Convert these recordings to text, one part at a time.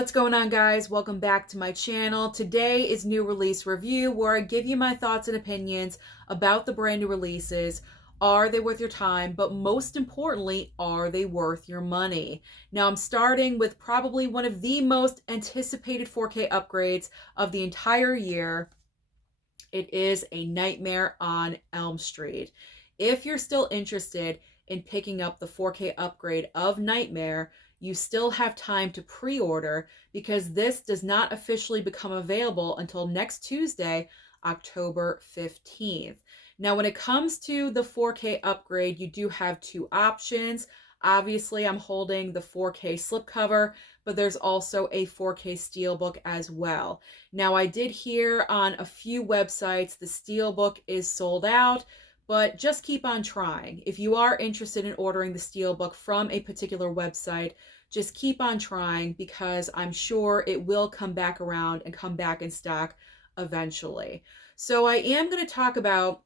What's going on, guys? Welcome back to my channel. Today is new release review where I give you my thoughts and opinions about the brand new releases. Are they worth your time? But most importantly, are they worth your money? Now I'm starting with probably one of the most anticipated 4K upgrades of the entire year. It is A Nightmare on Elm Street. If you're still interested in picking up the 4K upgrade of Nightmare, you still have time to pre-order because this does not officially become available until next Tuesday, October 15th. Now, when it comes to the 4K upgrade, you do have two options. Obviously, I'm holding the 4K slipcover, but there's also a 4K steelbook as well. Now, I did hear on a few websites the steelbook is sold out, but just keep on trying. If you are interested in ordering the steelbook from a particular website, just keep on trying because I'm sure it will come back around and come back in stock eventually. So I am going to talk about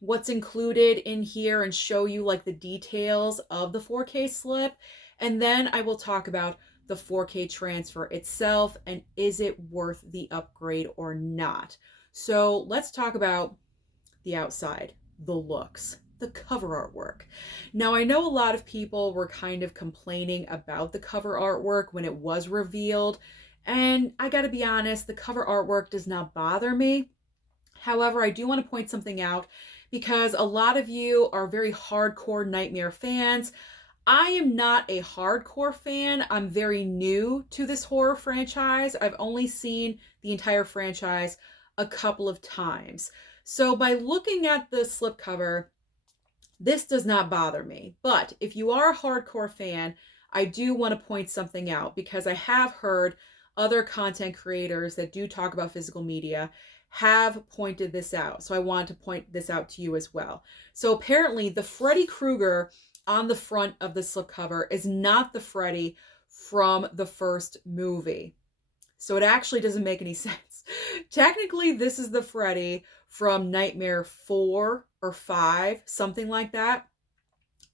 what's included in here and show you like the details of the 4K slip. And then I will talk about the 4K transfer itself and is it worth the upgrade or not. So let's talk about the outside, the looks, the cover artwork. Now, I know a lot of people were kind of complaining about the cover artwork when it was revealed, and I gotta be honest, the cover artwork does not bother me. However, I do want to point something out because a lot of you are very hardcore Nightmare fans. I am not a hardcore fan. I'm very new to this horror franchise. I've only seen the entire franchise a couple of times. So by looking at the slipcover, this does not bother me. But if you are a hardcore fan, I do want to point something out because I have heard other content creators that do talk about physical media have pointed this out. So I want to point this out to you as well. So apparently the Freddy Krueger on the front of the slipcover is not the Freddy from the first movie. So it actually doesn't make any sense. Technically, this is the Freddy from Nightmare 4 or 5, something like that.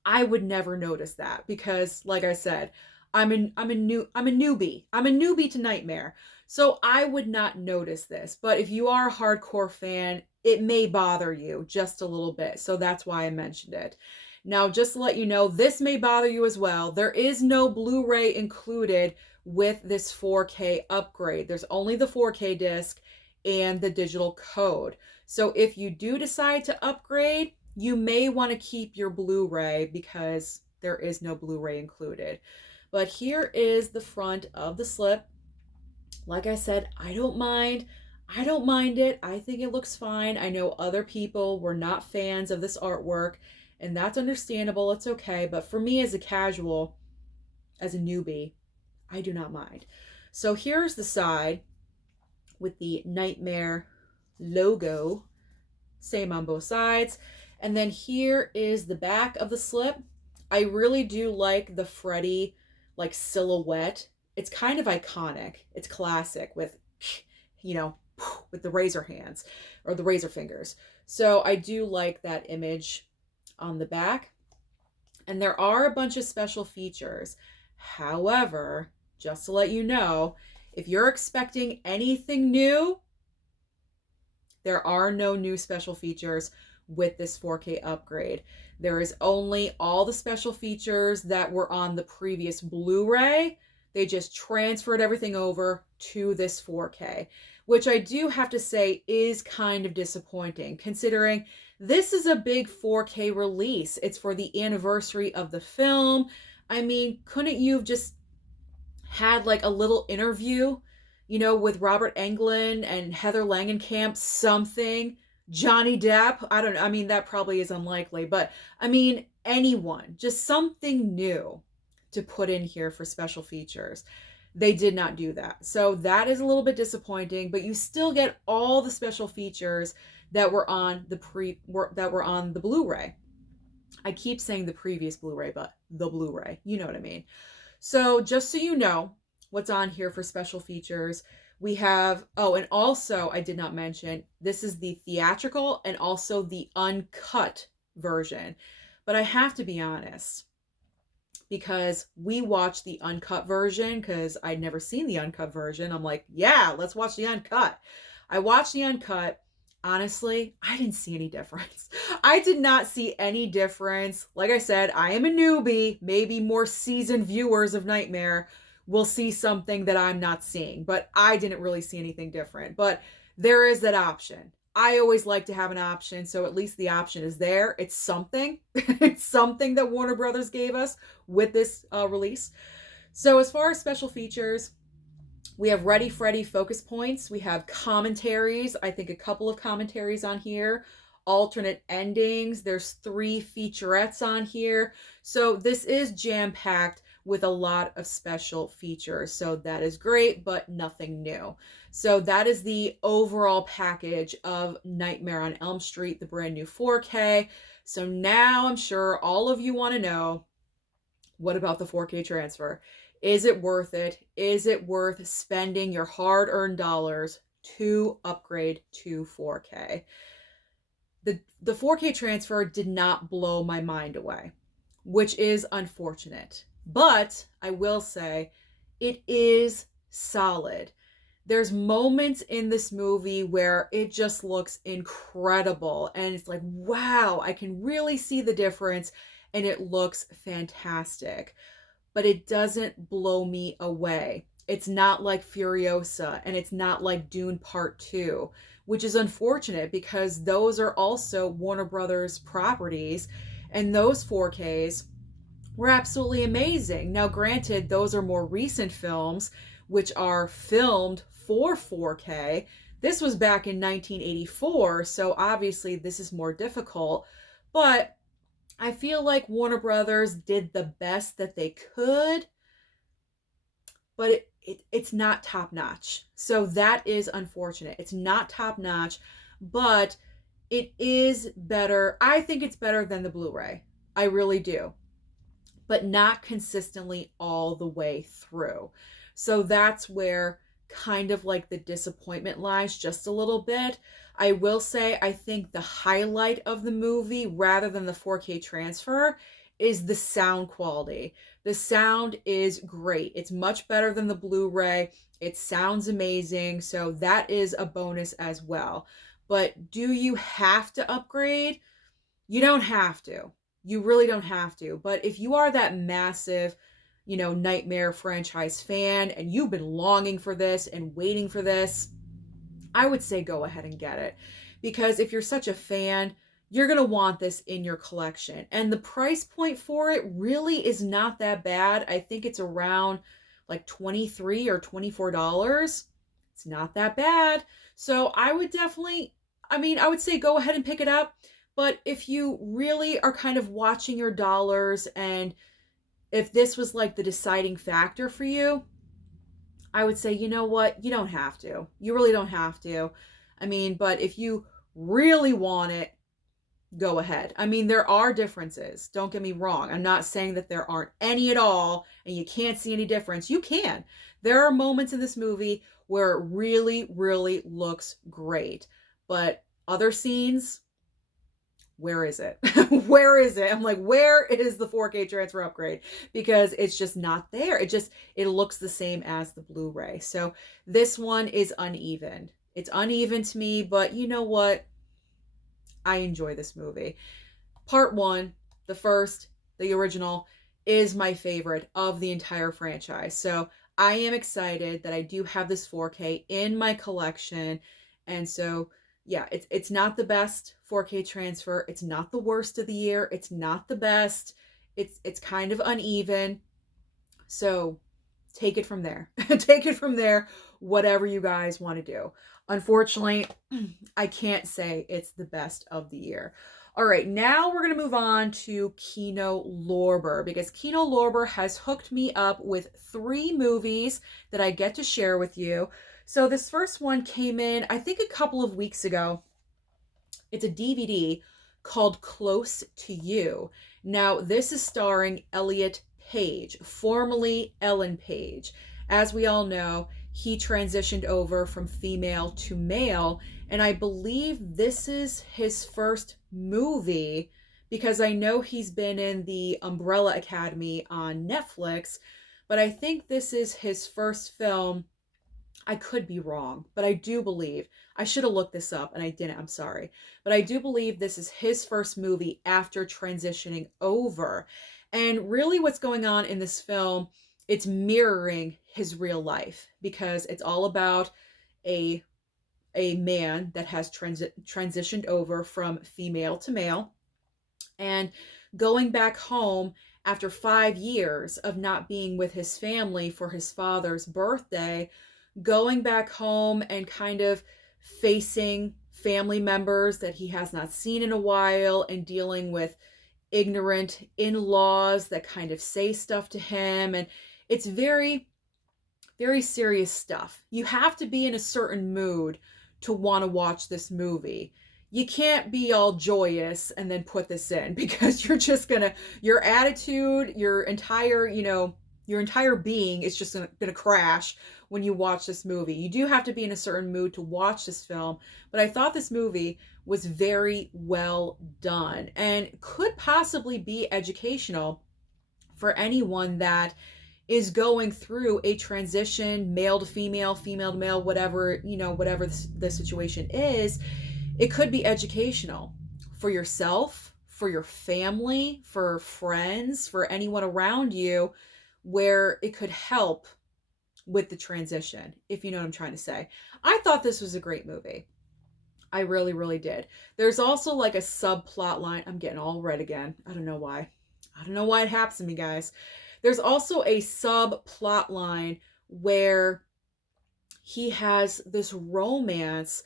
I would never notice that because, like I said, I'm a newbie. I'm a newbie to Nightmare. So I would not notice this. But if you are a hardcore fan, it may bother you just a little bit. So that's why I mentioned it. Now, just to let you know, this may bother you as well. There is no Blu-ray included with this 4K upgrade. There's only the 4K disc and the digital code. So if you do decide to upgrade, you may want to keep your Blu-ray because there is no Blu-ray included. But here is the front of the slip. Like I said, I don't mind. I don't mind it. I think it looks fine. I know other people were not fans of this artwork, and that's understandable. It's okay. But for me as a casual, as a newbie, I do not mind. So here's the side with the Nightmare logo. Same on both sides. And then here is the back of the slip. I really do like the Freddy like silhouette. It's kind of iconic. It's classic with, you know, with the razor hands or the razor fingers. So I do like that image on the back. And there are a bunch of special features. However, just to let you know, if you're expecting anything new, there are no new special features with this 4K upgrade. There is only all the special features that were on the previous Blu-ray. They just transferred everything over to this 4K, which I do have to say is kind of disappointing considering this is a big 4K release. It's for the anniversary of the film. I mean, couldn't you have just had like a little interview, you know, with Robert Englund and Heather Langenkamp, something, Johnny Depp? I don't know. I mean, that probably is unlikely, but I mean, anyone, just something new to put in here for special features. They did not do that. So that is a little bit disappointing, but you still get all the special features that were on the Blu-ray. I keep saying the previous Blu-ray, but the Blu-ray, you know what I mean. So just so you know what's on here for special features, we have, oh, and also I did not mention, this is the theatrical and also the uncut version. But I have to be honest, because we watched the uncut version because I'd never seen the uncut version. I'm like, yeah, let's watch the uncut. I watched the uncut. Honestly, I didn't see any difference. I did not see any difference. Like I said, I am a newbie. Maybe more seasoned viewers of Nightmare will see something that I'm not seeing, but I didn't really see anything different. But there is that option. I always like to have an option, so at least the option is there. It's something. It's something that Warner Brothers gave us with this release. So as far as special features, we have Ready Freddy focus points. We have commentaries. I think a couple of commentaries on here. Alternate endings. There's 3 featurettes on here. So this is jam-packed with a lot of special features. So that is great, but nothing new. So that is the overall package of Nightmare on Elm Street, the brand new 4K. So now I'm sure all of you want to know, what about the 4K transfer? Is it worth it? Is it worth spending your hard-earned dollars to upgrade to 4K? The 4K transfer did not blow my mind away, which is unfortunate. But I will say it is solid. There's moments in this movie where it just looks incredible. And it's like, wow, I can really see the difference. And it looks fantastic. But it doesn't blow me away. It's not like Furiosa, and it's not like Dune Part 2, which is unfortunate because those are also Warner Brothers properties, and those 4Ks were absolutely amazing. Now, granted, those are more recent films, which are filmed for 4K. This was back in 1984, so obviously this is more difficult, but I feel like Warner Brothers did the best that they could, but it's not top notch. So that is unfortunate. It's not top notch, but it is better. I think it's better than the Blu-ray. I really do, but not consistently all the way through. So that's where kind of like the disappointment lies just a little bit. I will say I think the highlight of the movie, rather than the 4K transfer, is the sound quality. The sound is great. It's much better than the Blu-ray. It sounds amazing. So that is a bonus as well. But do you have to upgrade? You don't have to. You really don't have to. But if you are that massive, Nightmare franchise fan and you've been longing for this and waiting for this, I would say go ahead and get it. Because if you're such a fan, you're going to want this in your collection. And the price point for it really is not that bad. I think it's around like $23 or $24. It's not that bad. So I would definitely, I would say go ahead and pick it up. But if you really are kind of watching your dollars, and if this was like the deciding factor for you, I would say, you know what? You don't have to. You really don't have to. But if you really want it, go ahead. There are differences. Don't get me wrong. I'm not saying that there aren't any at all and you can't see any difference. You can. There are moments in this movie where it really, really looks great. But other scenes, where is it? Where is it? I'm like, where is the 4K transfer upgrade? Because it's just not there. It looks the same as the Blu-ray. So this one is uneven. It's uneven to me, but you know what? I enjoy this movie. Part 1, the original, is my favorite of the entire franchise. So I am excited that I do have this 4K in my collection. And so yeah, it's not the best 4K transfer. It's not the worst of the year. It's not the best. It's kind of uneven. So take it from there. Take it from there, whatever you guys want to do. Unfortunately, I can't say it's the best of the year. All right, now we're going to move on to Kino Lorber, because Kino Lorber has hooked me up with 3 movies that I get to share with you. So this first one came in, I think, a couple of weeks ago. It's a DVD called Close to You. Now, this is starring Elliot Page, formerly Ellen Page. As we all know, he transitioned over from female to male, and I believe this is his first movie, because I know he's been in the Umbrella Academy on Netflix, but I think this is his first film. I could be wrong, but I do believe, I should have looked this up and I didn't, I'm sorry. But I do believe this is his first movie after transitioning over. And really what's going on in this film, it's mirroring his real life because it's all about a a man that has transitioned over from female to male and going back home after 5 years of not being with his family for his father's birthday, going back home and kind of facing family members that he has not seen in a while and dealing with ignorant in-laws that kind of say stuff to him. And it's very, very serious stuff. You have to be in a certain mood to want to watch this movie. You can't be all joyous and then put this in because you're just gonna, your attitude, your entire, your entire being is just gonna crash when you watch this movie. You do have to be in a certain mood to watch this film, but I thought this movie was very well done and could possibly be educational for anyone that is going through a transition, male to female, female to male, whatever, whatever the situation is. It could be educational for yourself, for your family, for friends, for anyone around you, where it could help with the transition, if you know what I'm trying to say. I thought this was a great movie. I really, really did. There's also like a subplot line. I'm getting all red again. I don't know why. I don't know why it happens to me, guys. There's also a subplot line where he has this romance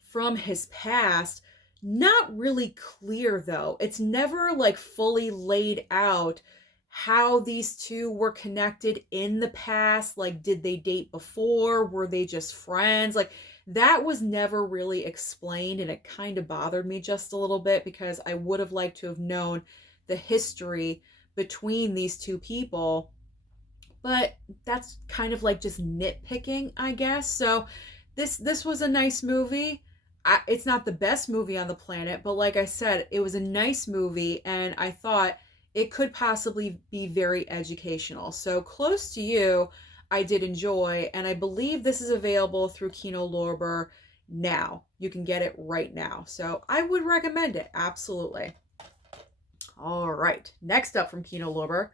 from his past. Not really clear though. It's never like fully laid out how these two were connected in the past. Like, did they date before? Were they just friends? Like, that was never really explained, and it kind of bothered me just a little bit because I would have liked to have known the history between these two people. But that's kind of like just nitpicking, I guess. So this was a nice movie. It's not the best movie on the planet, but like I said, it was a nice movie, and I thought it could possibly be very educational. So Close to You, I did enjoy, and I believe this is available through Kino Lorber now. You can get it right now. So I would recommend it, absolutely. All right, next up from Kino Lorber,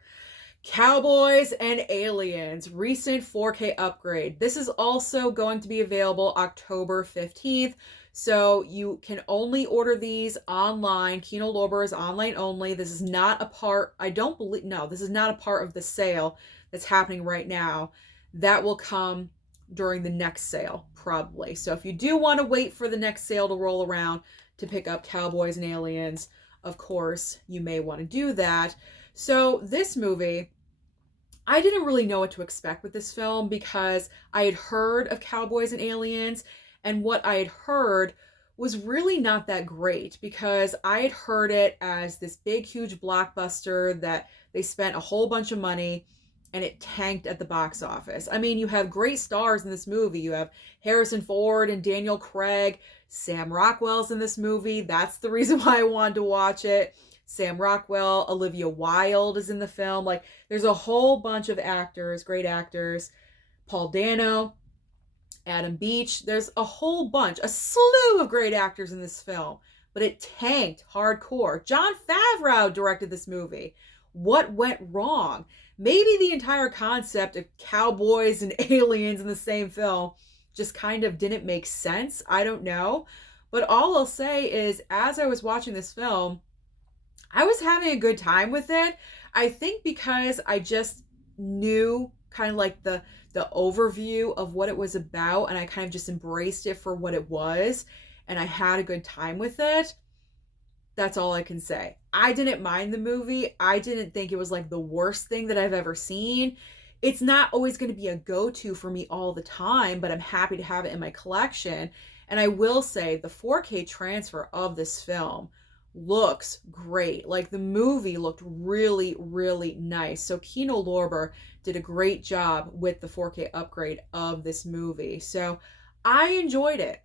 Cowboys and Aliens, recent 4K upgrade. This is also going to be available October 15th. So you can only order these online. Kino Lorber is online only. This is not a part, I don't believe, no, this is not a part of the sale that's happening right now. That will come during the next sale, probably. So if you do want to wait for the next sale to roll around to pick up Cowboys and Aliens, of course, you may want to do that. So this movie, I didn't really know what to expect with this film because I had heard of Cowboys and Aliens, and what I had heard was really not that great because I had heard it as this big, huge blockbuster that they spent a whole bunch of money and it tanked at the box office. I mean, you have great stars in this movie. You have Harrison Ford and Daniel Craig. Sam Rockwell's in this movie. That's the reason why I wanted to watch it. Sam Rockwell, Olivia Wilde is in the film. Like, there's a whole bunch of actors, great actors. Paul Dano, Adam Beach. There's a whole bunch, a slew of great actors in this film. But it tanked hardcore. Jon Favreau directed this movie. What went wrong? Maybe the entire concept of cowboys and aliens in the same film just kind of didn't make sense. I don't know. But all I'll say is, as I was watching this film, I was having a good time with it. I think because I just knew kind of like the overview of what it was about, and I kind of just embraced it for what it was, and I had a good time with it. That's all I can say. I didn't mind the movie. I didn't think it was like the worst thing that I've ever seen. It's not always going to be a go-to for me all the time, but I'm happy to have it in my collection. And I will say the 4K transfer of this film looks great. Like, the movie looked really, really nice. So Kino Lorber did a great job with the 4K upgrade of this movie. So I enjoyed it.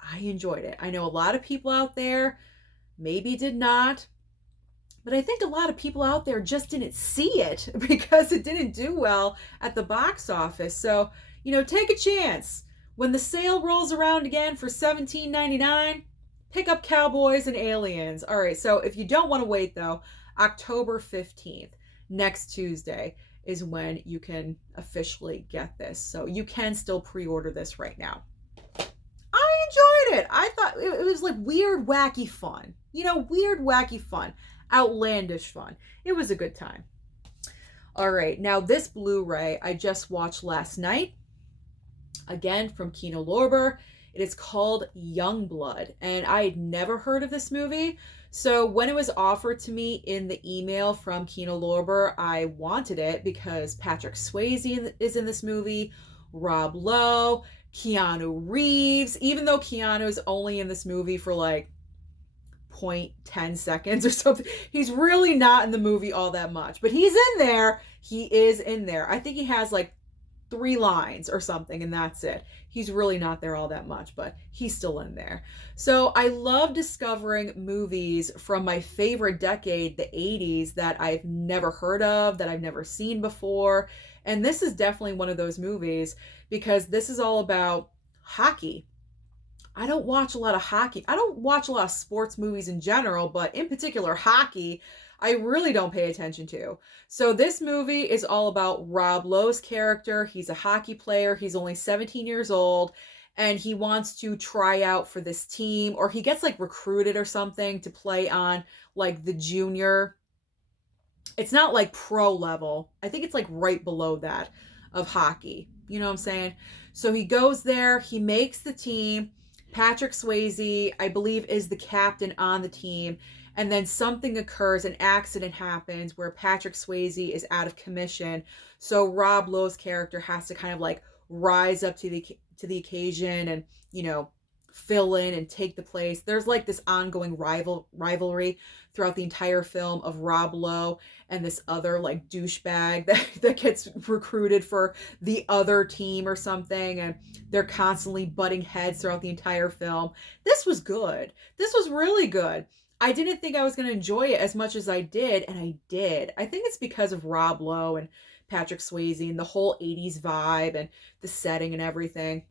I enjoyed it. I know a lot of people out there maybe did not. But I think a lot of people out there just didn't see it because it didn't do well at the box office. So, take a chance. When the sale rolls around again for $17.99, pick up Cowboys and Aliens. All right, so if you don't want to wait though, October 15th, next Tuesday, is when you can officially get this. So you can still pre-order this right now. I enjoyed it. I thought it was like weird, wacky fun. Weird, wacky fun. Outlandish fun. It was a good time. All right, now this Blu-ray I just watched last night. Again, from Kino Lorber. It is called Youngblood, and I had never heard of this movie. So when it was offered to me in the email from Kino Lorber, I wanted it because Patrick Swayze is in this movie, Rob Lowe, Keanu Reeves, even though Keanu is only in this movie for like 0.10 seconds or something. He's really not in the movie all that much, but he's in there. He is in there. I think he has like 3 lines or something, and that's it. He's really not there all that much, but he's still in there. So I love discovering movies from my favorite decade, the 80s, that I've never heard of, that I've never seen before. And this is definitely one of those movies because this is all about hockey. I don't watch a lot of hockey. I don't watch a lot of sports movies in general, but in particular hockey, I really don't pay attention to. So this movie is all about Rob Lowe's character. He's a hockey player. He's only 17 years old, and he wants to try out for this team, or he gets like recruited or something to play on like the junior. It's not like pro level. I think it's like right below that of hockey. You know what I'm saying? So he goes there, he makes the team. Patrick Swayze, I believe, is the captain on the team. And then something occurs, an accident happens where Patrick Swayze is out of commission. So Rob Lowe's character has to kind of like rise up to the occasion and, fill in and take the place. There's like this ongoing rivalry throughout the entire film of Rob Lowe and this other like douchebag that gets recruited for the other team or something, and they're constantly butting heads throughout the entire film. This was good. This was really good. I didn't think I was going to enjoy it as much as I did, and I did. I think it's because of Rob Lowe and Patrick Swayze and the whole 80s vibe and the setting and everything.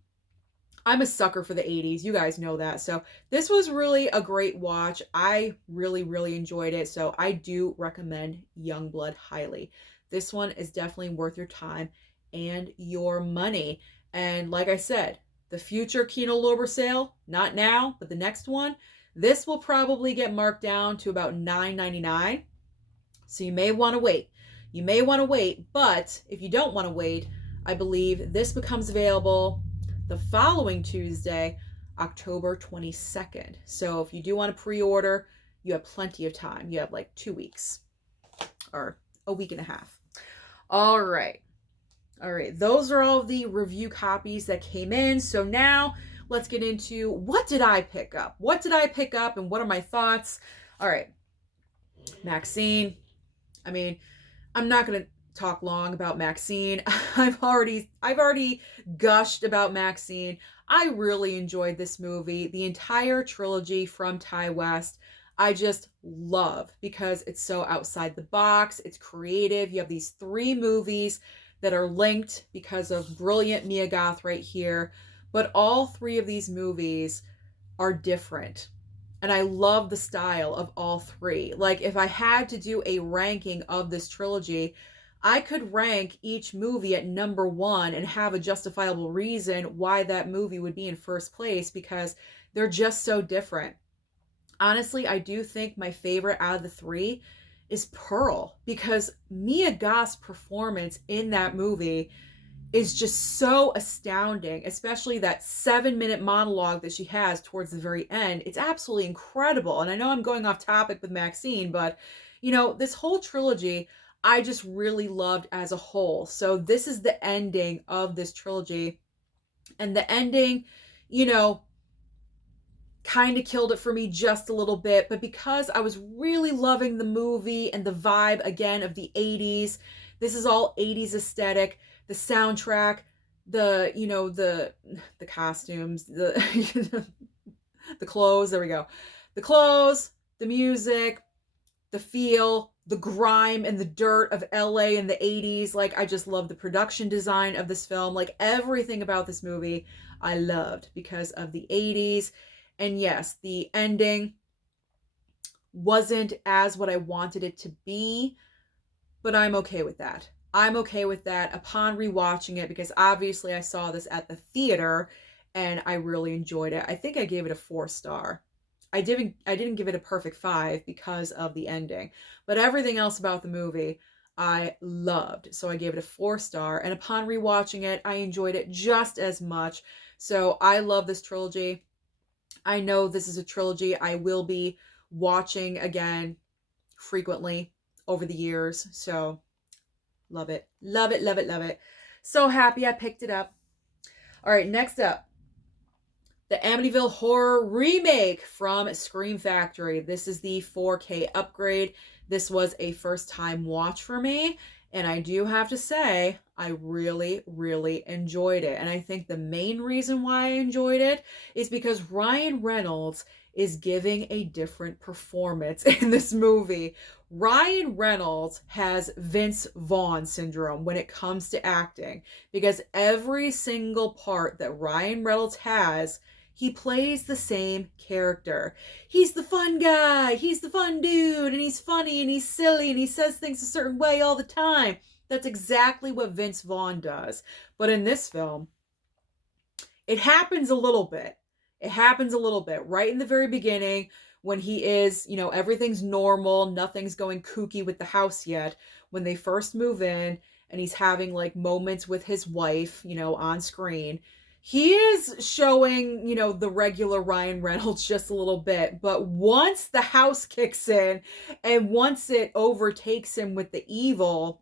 I'm a sucker for the 80s. You guys know that. So this was really a great watch. I really, really enjoyed it. So I do recommend Youngblood highly. This one is definitely worth your time and your money. And like I said, the future Kino Lorber sale, not now, but the next one, this will probably get marked down to about $9.99. So you may want to wait. You may want to wait, but if you don't want to wait, I believe this becomes available the following Tuesday, October 22nd. So if you do want to pre-order, you have plenty of time. You have like 2 weeks or a week and a half. All right. Those are all of the review copies that came in. So now let's get into what did I pick up? What did I pick up and what are my thoughts? All right. Maxine. I mean, I'm not going to talk long about Maxine. I've already gushed about Maxine. I really enjoyed this movie. The entire trilogy from Ty West, I just love because it's so outside the box. It's creative. You have these 3 movies that are linked because of brilliant Mia Goth right here. But all 3 of these movies are different. And I love the style of all 3. Like if I had to do a ranking of this trilogy, I could rank each movie at number 1 and have a justifiable reason why that movie would be in first place because they're just so different. Honestly, I do think my favorite out of the 3 is Pearl because Mia Goth's performance in that movie is just so astounding, especially that 7-minute monologue that she has towards the very end. It's absolutely incredible. And I know I'm going off topic with Maxine, but this whole trilogy I just really loved as a whole. So this is the ending of this trilogy. And the ending, kind of killed it for me just a little bit. But because I was really loving the movie and the vibe, again, of the 80s, this is all 80s aesthetic, the soundtrack, the costumes, the clothes, there we go. The clothes, the music, the feel, the grime and the dirt of LA in the 80s. Like, I just love the production design of this film. Like, everything about this movie I loved because of the 80s. And yes, the ending wasn't as what I wanted it to be, but I'm okay with that. I'm okay with that upon rewatching it, because obviously I saw this at the theater and I really enjoyed it. I think I gave it a 4-star. I didn't give it a perfect 5 because of the ending, but everything else about the movie I loved. So I gave it a 4-star, and upon rewatching it, I enjoyed it just as much. So I love this trilogy. I know this is a trilogy I will be watching again frequently over the years. So love it. Love it, love it, love it. So happy I picked it up. All right, next up, the Amityville Horror Remake from Scream Factory. This is the 4K upgrade. This was a first time watch for me, and I do have to say, I really, really enjoyed it. And I think the main reason why I enjoyed it is because Ryan Reynolds is giving a different performance in this movie. Ryan Reynolds has Vince Vaughn syndrome when it comes to acting, because every single part that Ryan Reynolds has, he plays the same character. He's the fun guy, he's the fun dude, and he's funny and he's silly and he says things a certain way all the time. That's exactly what Vince Vaughn does. But in this film, it happens a little bit. It happens a little bit right in the very beginning, when he is, everything's normal, nothing's going kooky with the house yet. When they first move in and he's having like moments with his wife, on screen, he is showing, the regular Ryan Reynolds just a little bit. But once the house kicks in and once it overtakes him with the evil,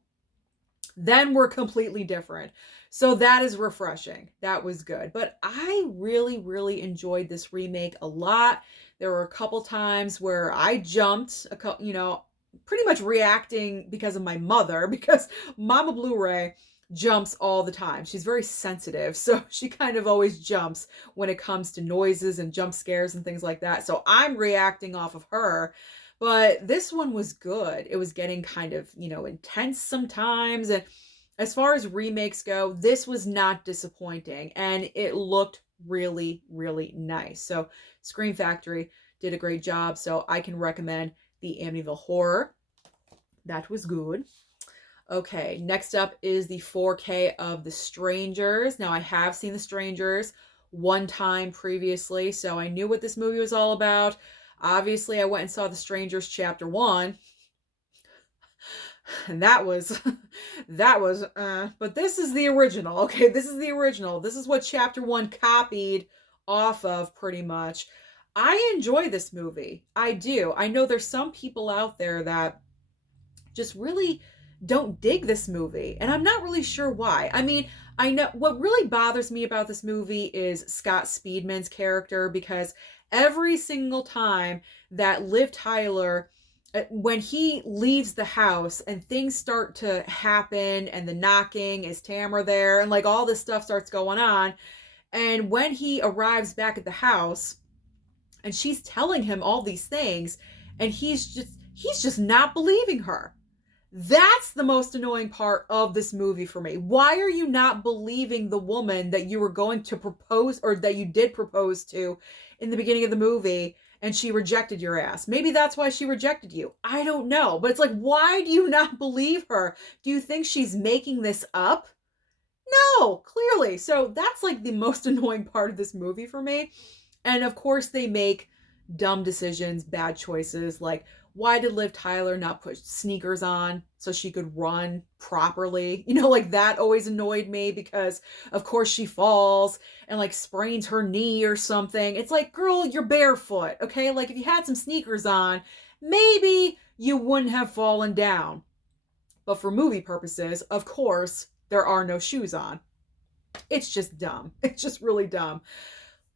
then we're completely different. So that is refreshing. That was good. But I really, really enjoyed this remake a lot. There were a couple times where I jumped, pretty much reacting because of my mother, because Mama Blu-ray jumps all the time. She's very sensitive, so she kind of always jumps when it comes to noises and jump scares and things like that. So I'm reacting off of her. But this one was good. It was getting kind of, intense sometimes. And as far as remakes go, this was not disappointing. And it looked really, really nice. So Scream Factory did a great job. So I can recommend the Amityville Horror. That was good. Okay, next up is the 4K of The Strangers. Now, I have seen The Strangers one time previously, so I knew what this movie was all about. Obviously, I went and saw The Strangers Chapter 1. And that was, but this is the original. Okay, this is the original. This is what Chapter 1 copied off of, pretty much. I enjoy this movie. I do. I know there's some people out there that just really don't dig this movie, and I'm not really sure why. I mean, I know what really bothers me about this movie is Scott Speedman's character, because every single time that Liv Tyler, when he leaves the house and things start to happen and the knocking, is Tamara there, and like all this stuff starts going on, and when he arrives back at the house and she's telling him all these things, and he's just not believing her. That's the most annoying part of this movie for me. Why are you not believing the woman that you were going to propose, or that you did propose to in the beginning of the movie, and she rejected your ass? Maybe that's why she rejected you. I don't know. But it's like, why do you not believe her? Do you think she's making this up? No, clearly. So that's like the most annoying part of this movie for me. And of course they make dumb decisions, bad choices, like, why did Liv Tyler not put sneakers on so she could run properly? Like, that always annoyed me, because of course she falls and like sprains her knee or something. It's like, girl, you're barefoot, okay? Like, if you had some sneakers on, maybe you wouldn't have fallen down. But for movie purposes, of course, there are no shoes on. It's just dumb. It's just really dumb.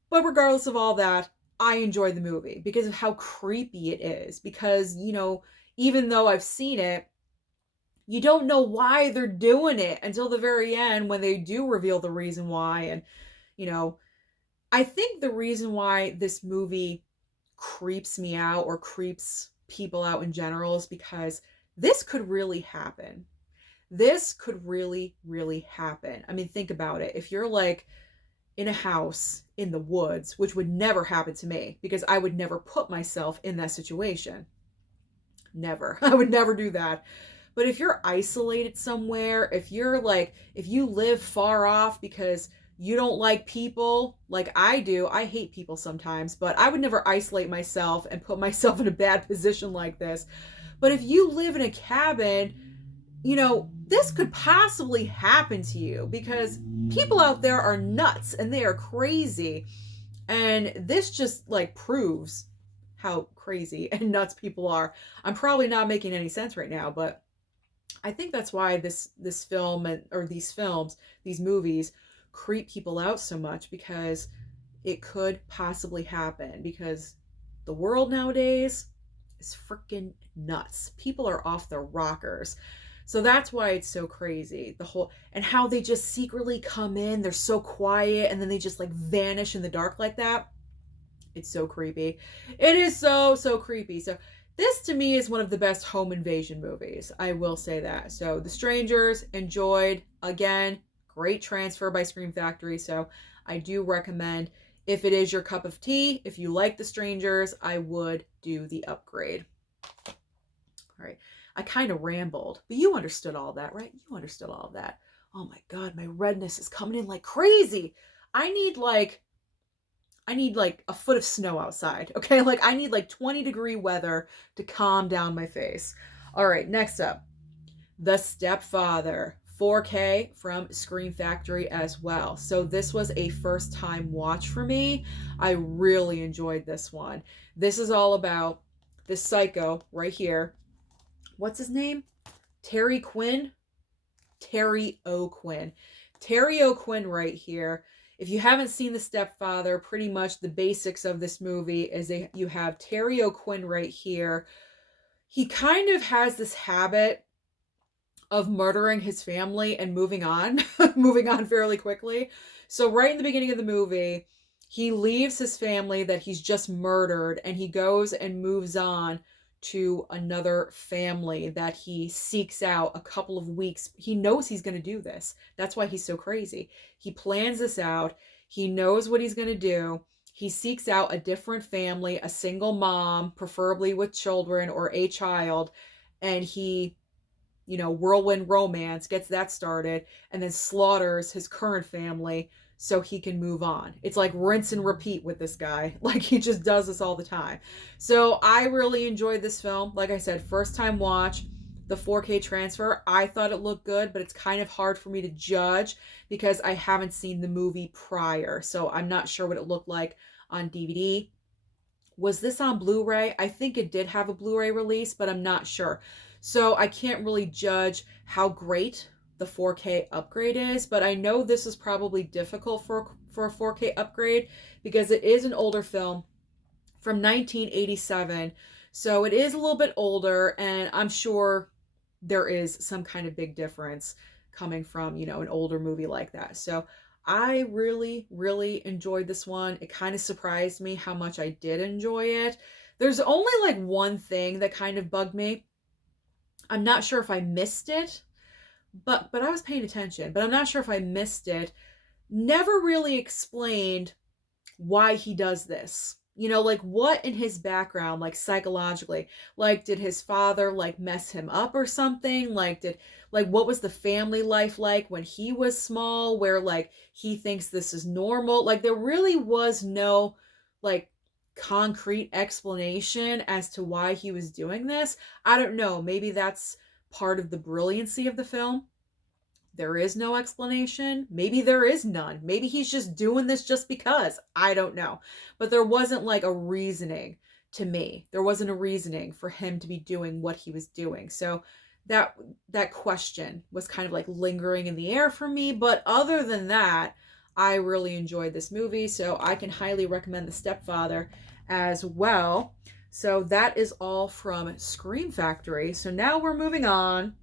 But regardless of all that, I enjoyed the movie because of how creepy it is. Because, even though I've seen it, you don't know why they're doing it until the very end, when they do reveal the reason why. And, I think the reason why this movie creeps me out, or creeps people out in general is because this could really happen. This could really, really happen. I mean, think about it. If you're like in a house in the woods, which would never happen to me because I would never put myself in that situation. Never. I would never do that. But if you're isolated somewhere, if you live far off because you don't like people like I do, I hate people sometimes, but I would never isolate myself and put myself in a bad position like this. But if you live in a cabin, this could possibly happen to you because people out there are nuts and they are crazy. And this just like proves how crazy and nuts people are. I'm probably not making any sense right now, but I think that's why this film or these films, these movies creep people out so much, because it could possibly happen, because the world nowadays is freaking nuts. People are off their rockers. So that's why it's so crazy. And how they just secretly come in, they're so quiet, and then they just like vanish in the dark like that. It's so creepy. It is so, so creepy. So this to me is one of the best home invasion movies. I will say that. So The Strangers, enjoyed. Again, great transfer by Scream Factory. So I do recommend, if it is your cup of tea, if you like The Strangers, I would do the upgrade. All right. I kind of rambled, but you understood all that, right? You understood all of that. Oh my God, my redness is coming in like crazy. I need like a foot of snow outside, okay? Like I need like 20-degree weather to calm down my face. All right, next up, The Stepfather, 4K from Scream Factory as well. So this was a first-time watch for me. I really enjoyed this one. This is all about this psycho right here. What's his name? Terry Quinn? Terry O'Quinn. Terry O'Quinn right here. If you haven't seen The Stepfather, pretty much the basics of this movie is you have Terry O'Quinn right here. He kind of has this habit of murdering his family and moving on, moving on fairly quickly. So right in the beginning of the movie, he leaves his family that he's just murdered, and he goes and moves on to another family that he seeks out a couple of weeks. He knows he's going to do this. That's why he's so crazy. He plans this out. He knows what he's going to do. He seeks out a different family, a single mom, preferably with children or a child, and he, whirlwind romance, gets that started, and then slaughters his current family so he can move on. It's like rinse and repeat with this guy. Like he just does this all the time. So I really enjoyed this film. Like I said, first time watch. The 4K transfer, I thought it looked good, but it's kind of hard for me to judge because I haven't seen the movie prior. So I'm not sure what it looked like on DVD. Was this on Blu-ray? I think it did have a Blu-ray release, but I'm not sure. So I can't really judge how great the 4K upgrade is, but I know this is probably difficult for a 4K upgrade because it is an older film from 1987. So it is a little bit older, and I'm sure there is some kind of big difference coming from, an older movie like that. So I really, really enjoyed this one. It kind of surprised me how much I did enjoy it. There's only like one thing that kind of bugged me. I'm not sure if I missed it, but I was paying attention, but I'm not sure if I missed it. Never really explained why he does this. Like what in his background, like psychologically, like did his father like mess him up or something? Like what was the family life like when he was small, where like he thinks this is normal? Like there really was no like concrete explanation as to why he was doing this. I don't know. Maybe that's part of the brilliancy of the film. There is no explanation. Maybe there is none. Maybe he's just doing this just because. I don't know. But there wasn't like a reasoning to me. There wasn't a reasoning for him to be doing what he was doing. So that question was kind of like lingering in the air for me. But other than that, I really enjoyed this movie. So I can highly recommend The Stepfather as well. So that is all from Scream Factory. So now we're moving on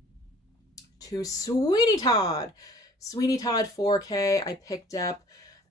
to Sweeney Todd. Sweeney Todd 4K I picked up,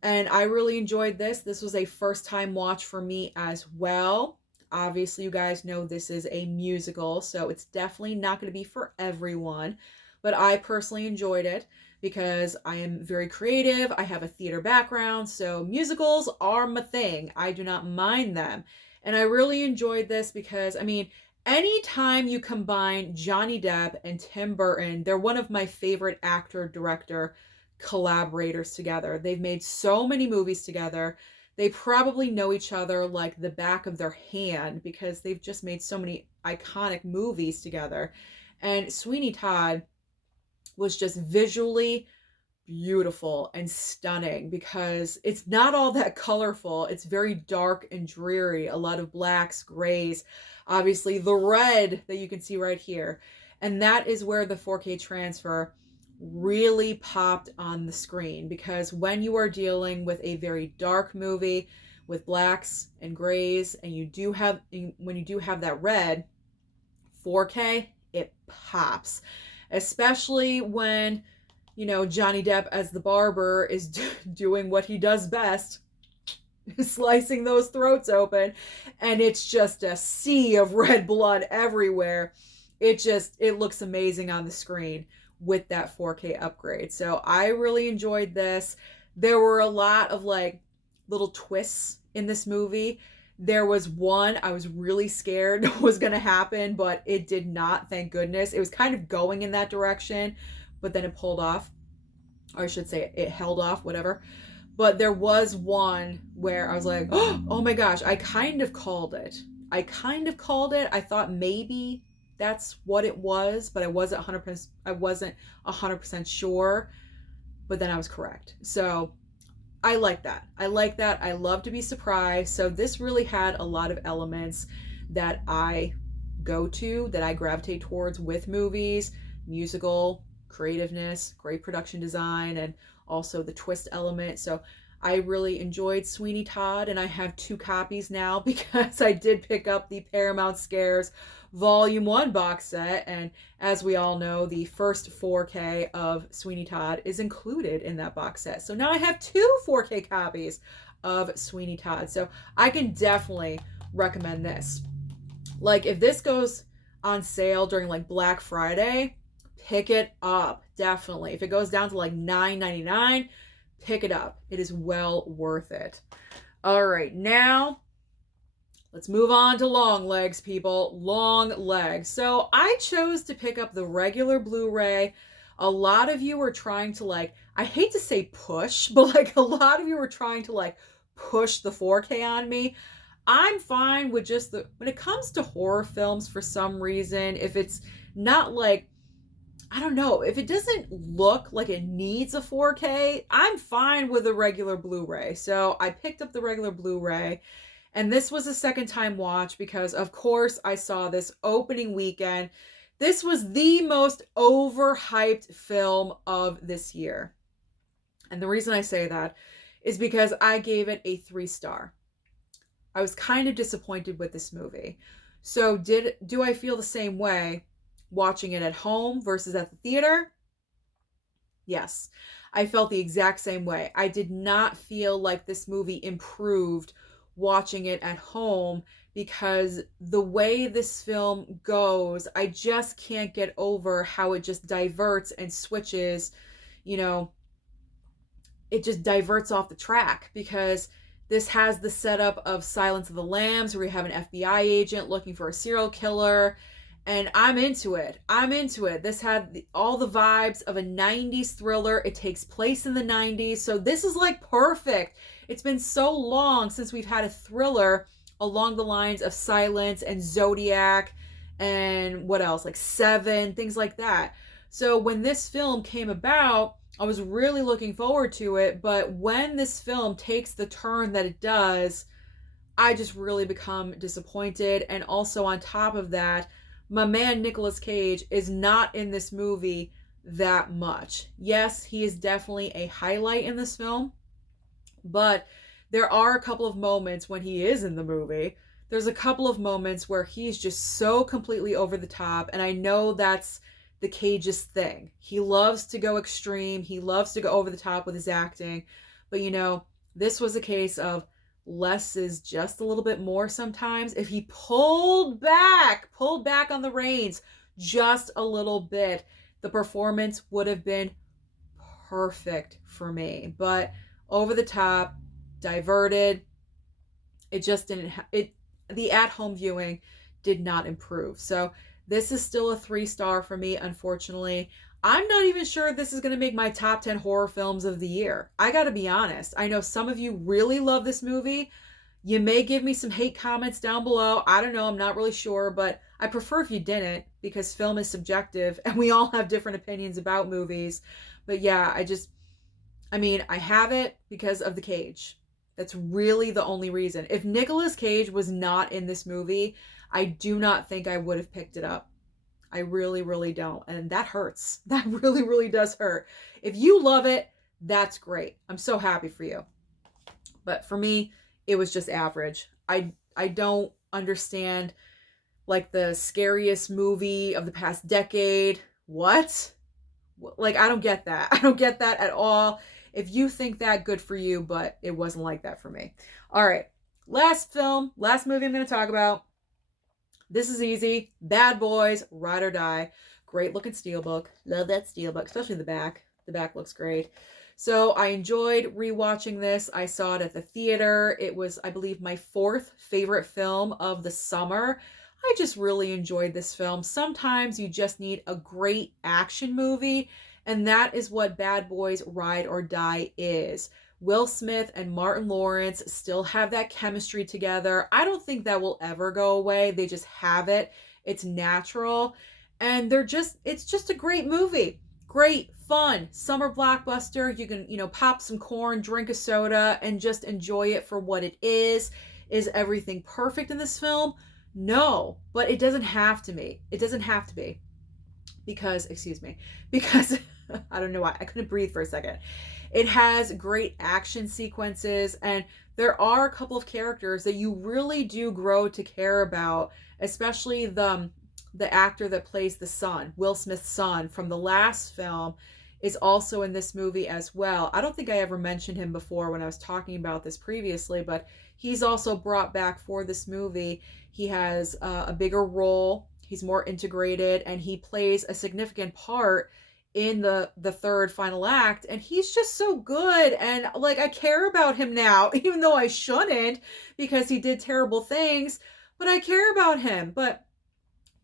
and I really enjoyed this. This was a first time watch for me as well. Obviously, you guys know this is a musical, so it's definitely not going to be for everyone. But I personally enjoyed it because I am very creative. I have a theater background, so musicals are my thing. I do not mind them. And I really enjoyed this because, I mean, anytime you combine Johnny Depp and Tim Burton, they're one of my favorite actor director collaborators together. They've made so many movies together. They probably know each other like the back of their hand because they've just made so many iconic movies together. And Sweeney Todd was just visually beautiful and stunning because it's not all that colorful. It's very dark and dreary, a lot of blacks, grays, obviously the red that you can see right here. And that is where the 4K transfer really popped on the screen, because when you are dealing with a very dark movie with blacks and grays, and when you do have that red, 4K, it pops. Especially when, Johnny Depp as the barber is doing what he does best, slicing those throats open, and it's just a sea of red blood everywhere. It looks amazing on the screen with that 4K upgrade. So I really enjoyed this. There were a lot of like little twists in this movie. There was one I was really scared was going to happen, but it did not, thank goodness. It was kind of going in that direction, but then it pulled off. Or I should say it held off, whatever. But there was one where I was like, oh my gosh, I kind of called it. I thought maybe that's what it was, but I wasn't 100% sure. But then I was correct. So I like that. I love to be surprised. So this really had a lot of elements that I that I gravitate towards with movies: musical, creativeness, great production design, and also the twist element. So I really enjoyed Sweeney Todd, and I have 2 copies now because I did pick up the Paramount Scares Volume 1 box set, and as we all know, the first 4K of Sweeney Todd is included in that box set. So now I have 2 4K copies of Sweeney Todd. So I can definitely recommend this. Like, if this goes on sale during like Black Friday, pick it up. Definitely. If it goes down to like $9.99, pick it up. It is well worth it. All right, now let's move on to long legs, people. Long legs. So I chose to pick up the regular Blu-ray. A lot of you were trying to I hate to say push, but a lot of you were trying to push the 4K on me. I'm fine with just when it comes to horror films, for some reason, if it's not I don't know, if it doesn't look like it needs a 4K, I'm fine with a regular Blu-ray. So I picked up the regular Blu-ray, and this was a second time watch because, of course, I saw this opening weekend. This was the most overhyped film of this year. And the reason I say that is because I gave it a 3-star. I was kind of disappointed with this movie. So do I feel the same way watching it at home versus at the theater? Yes, I felt the exact same way. I did not feel like this movie improved watching it at home because the way this film goes, I just can't get over how it just diverts and switches, it just diverts off the track, because this has the setup of Silence of the Lambs, where you have an FBI agent looking for a serial killer. And I'm into it. This had all the vibes of a 90s thriller. It takes place in the 90s. So this is perfect. It's been so long since we've had a thriller along the lines of Silence and Zodiac and what else? Seven, things like that. So when this film came about, I was really looking forward to it. But when this film takes the turn that it does, I just really become disappointed. And also on top of that, my man Nicolas Cage is not in this movie that much. Yes, he is definitely a highlight in this film, but there are a couple of moments when he is in the movie. There's a couple of moments where he's just so completely over the top, and I know that's the Cage's thing. He loves to go extreme. He loves to go over the top with his acting, but this was a case of less is just a little bit more sometimes. If he pulled back on the reins just a little bit, the performance would have been perfect for me. But over the top, diverted, it just didn't the at-home viewing did not improve. So this is still a 3-star for me, unfortunately. I'm not even sure this is going to make my top 10 horror films of the year. I got to be honest. I know some of you really love this movie. You may give me some hate comments down below. I don't know. I'm not really sure, but I prefer if you didn't, because film is subjective and we all have different opinions about movies. But yeah, I have it because of the cage. That's really the only reason. If Nicolas Cage was not in this movie, I do not think I would have picked it up. I really, really don't. And that hurts. That really, really does hurt. If you love it, that's great. I'm so happy for you. But for me, it was just average. I don't understand, like, the scariest movie of the past decade. What? Like, I don't get that. I don't get that at all. If you think that, good for you, but it wasn't like that for me. All right. Last movie I'm going to talk about. This is easy. Bad Boys, Ride or Die. Great looking steelbook. Love that steelbook, especially the back. The back looks great. So I enjoyed rewatching this. I saw it at the theater. It was, I believe, my 4th favorite film of the summer. I just really enjoyed this film. Sometimes you just need a great action movie, and that is what Bad Boys Ride or Die is. Will Smith and Martin Lawrence still have that chemistry together. I don't think that will ever go away. They just have it. It's natural. And it's just a great movie. Great, fun, summer blockbuster. You can, pop some corn, drink a soda, and just enjoy it for what it is. Is everything perfect in this film? No, but it doesn't have to be. It doesn't have to be. Because I don't know why. I couldn't breathe for a second. It has great action sequences, and there are a couple of characters that you really do grow to care about, especially the actor that plays the son, Will Smith's son from the last film, is also in this movie as well. I don't think I ever mentioned him before when I was talking about this previously, but he's also brought back for this movie. He has a bigger role. He's more integrated, and he plays a significant part in the third final act, and he's just so good. And like, I care about him now, even though I shouldn't, because he did terrible things, but I care about him. But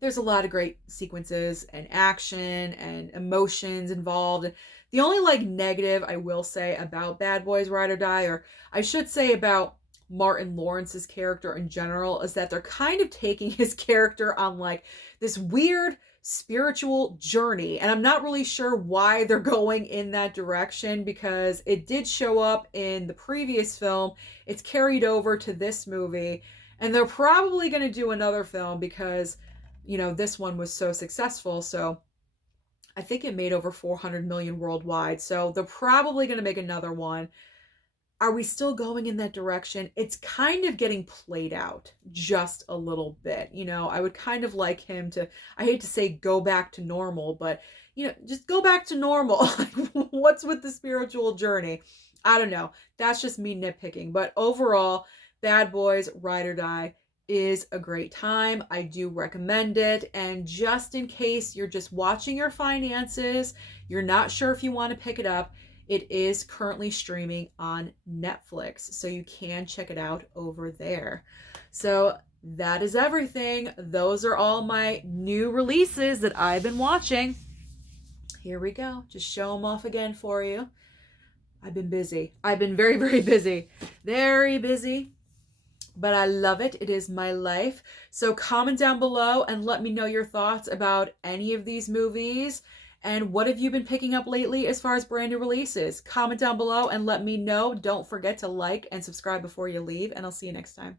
there's a lot of great sequences and action and emotions involved. The only negative I will say about Bad Boys Ride or Die, or I should say about Martin Lawrence's character in general, is that they're kind of taking his character on this weird spiritual journey, and I'm not really sure why they're going in that direction, because it did show up in the previous film. It's carried over to this movie, and they're probably going to do another film because this one was so successful. So I think it made over 400 million worldwide, so they're probably going to make another one. Are we still going in that direction? It's kind of getting played out just a little bit. I would kind of like him to, I hate to say go back to normal, but, just go back to normal. What's with the spiritual journey? I don't know. That's just me nitpicking. But overall, Bad Boys Ride or Die is a great time. I do recommend it. And just in case you're just watching your finances, you're not sure if you want to pick it up, it is currently streaming on Netflix, so you can check it out over there. So that is everything. Those are all my new releases that I've been watching. Here we go. Just show them off again for you. I've been busy. I've been very, very busy. Very busy. But I love it. It is my life. So comment down below and let me know your thoughts about any of these movies. And what have you been picking up lately as far as brand new releases? Comment down below and let me know. Don't forget to like and subscribe before you leave, and I'll see you next time.